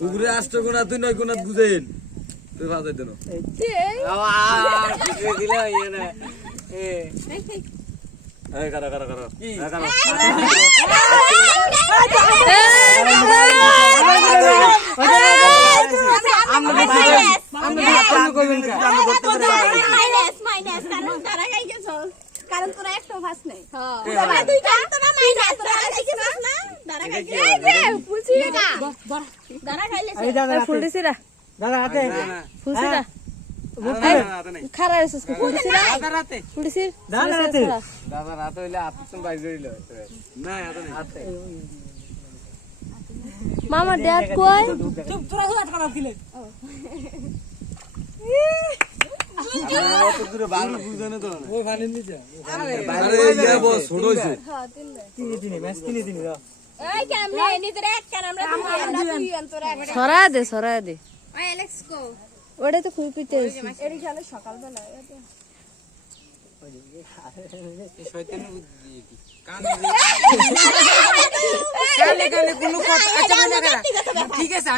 পুকুরে 8 গুণা তুই 9 গুণা বুঝেন তুই ফাজাই দেন কারা কারা কারা কি কারণ তোরা একটা ভাস নাই তোরা দুই কারণ তোরা মাইরা তোরা খাইছিস না দাঁড়া খাইছিস এই যে ফুলছি না দাঁড়া খাইলেছ এই ফুলছিরা দাঁড়া হাতে ফুলছিরা খারা এসেছ ফুলছিরা দাঁড়াতে ফুলছির দাঁড়াতে দাদা রাত হইলে আপছন বাইর হইলো না হাতে মামা ড্যাড কই চুপ তোরা হাত খারাপ দিলে ছড়া দে ওটা তো খুব পিতে সকালবেলা ঠিক আছে